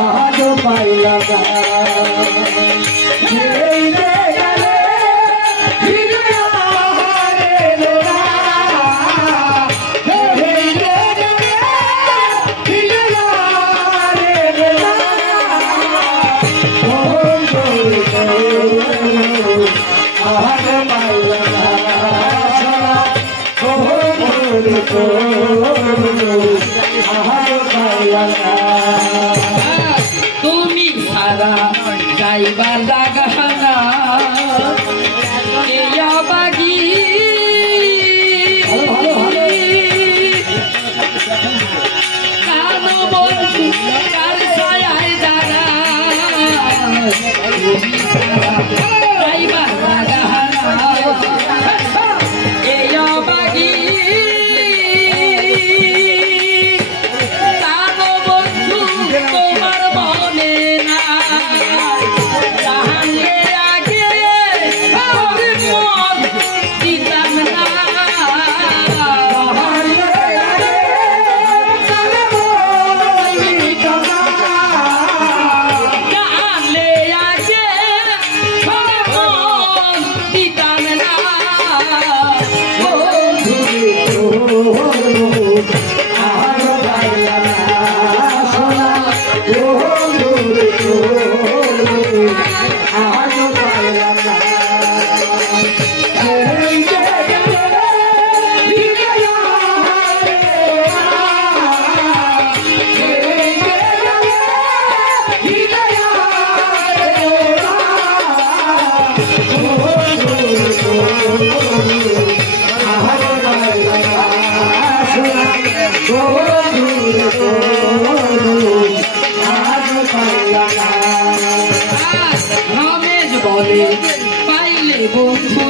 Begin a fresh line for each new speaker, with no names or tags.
আজ পাইলা তুমি সারা যাইবার জাগানা বাগি কার সায় জানা তুমি সারা রমেশ বলে পাইলে বন্ধু